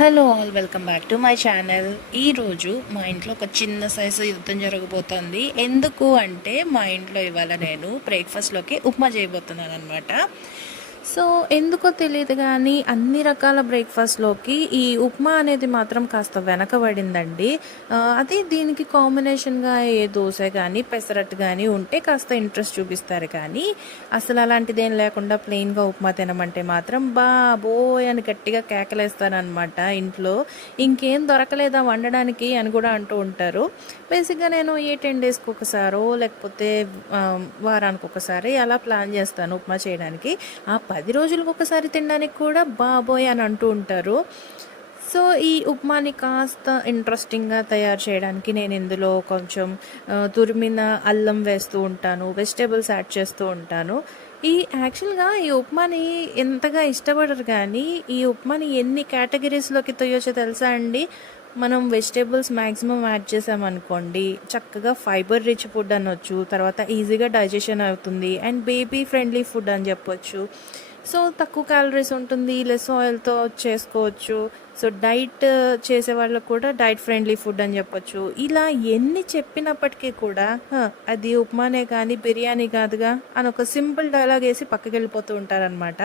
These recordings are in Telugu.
Hello all, welcome back to my channel. ఈరోజు మా ఇంట్లో ఒక చిన్న సైజు యుద్ధం జరగబోతోంది. ఎందుకు అంటే మా ఇంట్లో ఇవాళ నేను బ్రేక్ఫాస్ట్లోకి ఉప్మా చేయబోతున్నాను అనమాట. సో ఎందుకో తెలియదు కానీ అన్ని రకాల బ్రేక్ఫాస్ట్లోకి ఈ ఉప్మా అనేది మాత్రం కాస్త వెనకబడిందండి. అది దీనికి కాంబినేషన్గా ఏ దోశ కానీ పెసరట్టు కానీ ఉంటే కాస్త ఇంట్రెస్ట్ చూపిస్తారు, కానీ అసలు అలాంటిది ఏం లేకుండా ప్లెయిన్గా ఉప్మా తినమంటే మాత్రం బాబోయ్ అని గట్టిగా కేకలేస్తానమాట. ఇంట్లో ఇంకేం దొరకలేదా వండడానికి అని కూడా అంటూ ఉంటారు. బేసిక్గా నేను 10 డేస్కి ఒకసారో లేకపోతే వారానికి ఒకసారి అలా ప్లాన్ చేస్తాను ఉప్మా చేయడానికి. ఆ 10 రోజులకు ఒకసారి తినడానికి కూడా బాబోయ్ అని అంటూ ఉంటారు. సో ఈ ఉప్మాని కాస్త ఇంట్రెస్టింగ్గా తయారు చేయడానికి నేను ఇందులో కొంచెం తురిమిన అల్లం వేస్తూ ఉంటాను, వెజిటేబుల్స్ యాడ్ చేస్తూ ఉంటాను. యాక్చువల్గా ఈ ఉప్మాని ఎంతగా ఇష్టపడరు, కానీ ఈ ఉప్మాని ఎన్ని కేటగిరీస్లోకి తొయ్యొచ్చో తెలుసా అండి. మనం వెజిటేబుల్స్ మ్యాక్సిమం యాడ్ చేసామనుకోండి, చక్కగా ఫైబర్ రిచ్ ఫుడ్ అనొచ్చు, తర్వాత ఈజీగా డైజెషన్ అవుతుంది అండ్ బేబీ ఫ్రెండ్లీ ఫుడ్ అని చెప్పొచ్చు. సో తక్కువ క్యాలరీస్ ఉంటుంది, లెస్ ఆయిల్తో చేసుకోవచ్చు. సో డైట్ చేసే వాళ్ళకు కూడా డైట్ ఫ్రెండ్లీ ఫుడ్ అని చెప్పొచ్చు. ఇలా ఎన్ని చెప్పినప్పటికీ కూడా అది ఉప్మానే కానీ బిర్యానీ కాదుగా అని ఒక సింపుల్ డైలాగ్ వేసి పక్కకి వెళ్ళిపోతూ ఉంటారనమాట.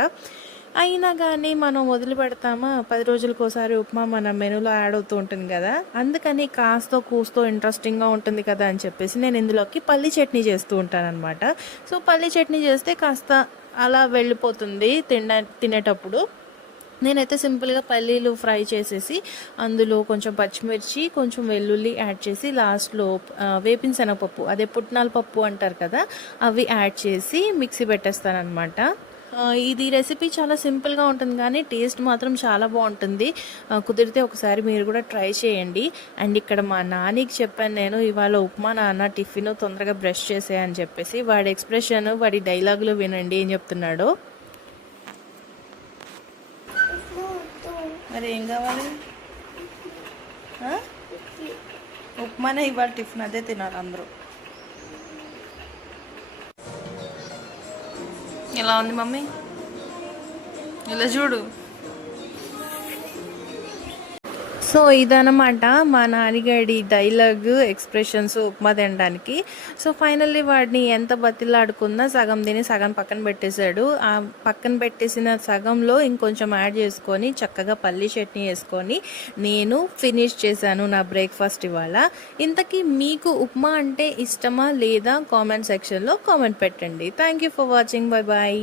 అయినా కానీ మనం వదిలిపెడతామా? 10 రోజులకు ఒకసారి ఉప్మా మన మెనూలో యాడ్ అవుతూ ఉంటుంది కదా, అందుకని కాస్తో కూస్తో ఇంట్రెస్టింగ్గా ఉంటుంది కదా అని చెప్పేసి నేను ఇందులోకి పల్లి చట్నీ చేస్తూ ఉంటానన్నమాట. సో పల్లి చట్నీ చేస్తే కాస్త అలా వెళ్ళిపోతుంది తినేటప్పుడు. నేనైతే సింపుల్గా పల్లీలు ఫ్రై చేసేసి అందులో కొంచెం పచ్చిమిర్చి, కొంచెం వెల్లుల్లి యాడ్ చేసి లాస్ట్లో వేపిన శనగపప్పు, అదే పుట్నాల పప్పు అంటారు కదా, అవి యాడ్ చేసి మిక్సీ పెట్టేస్తానమాట. ఇది రెసిపీ చాలా సింపుల్గా ఉంటుంది కానీ టేస్ట్ మాత్రం చాలా బాగుంటుంది. కుదిరితే ఒకసారి మీరు కూడా ట్రై చేయండి. అండ్ ఇక్కడ మా నానికి చెప్పాను నేను, ఇవాళ ఉప్మా నాన్న టిఫిన్ తొందరగా బ్రష్ చేసేయని చెప్పేసి. వాడి ఎక్స్ప్రెషన్, వాడి డైలాగులు వినండి ఏం చెప్తున్నాడో. మరి ఏం కావాలి? ఉప్మానే ఇవాళ టిఫిన్, అదే తినాలి అందరూ. ఎలా ఉంది మమ్మీ? ఇలా చూడు. సో ఇదన్నమాట మా నాన్నగాడి డైలాగ్, ఎక్స్ప్రెషన్స్ ఉప్మా తినడానికి. సో ఫైనల్లీ వాడిని ఎంత బతిలాడుకున్నా సగం తిని సగం పక్కన పెట్టేశాడు. ఆ పక్కన పెట్టేసిన సగంలో ఇంకొంచెం యాడ్ చేసుకొని చక్కగా పల్లి చట్నీ వేసుకొని నేను ఫినిష్ చేశాను నా బ్రేక్ఫాస్ట్ ఇవాళ. ఇంతకీ మీకు ఉప్మా అంటే ఇష్టమా లేదా కామెంట్ సెక్షన్లో కామెంట్ పెట్టండి. Thank you for watching. Bye bye.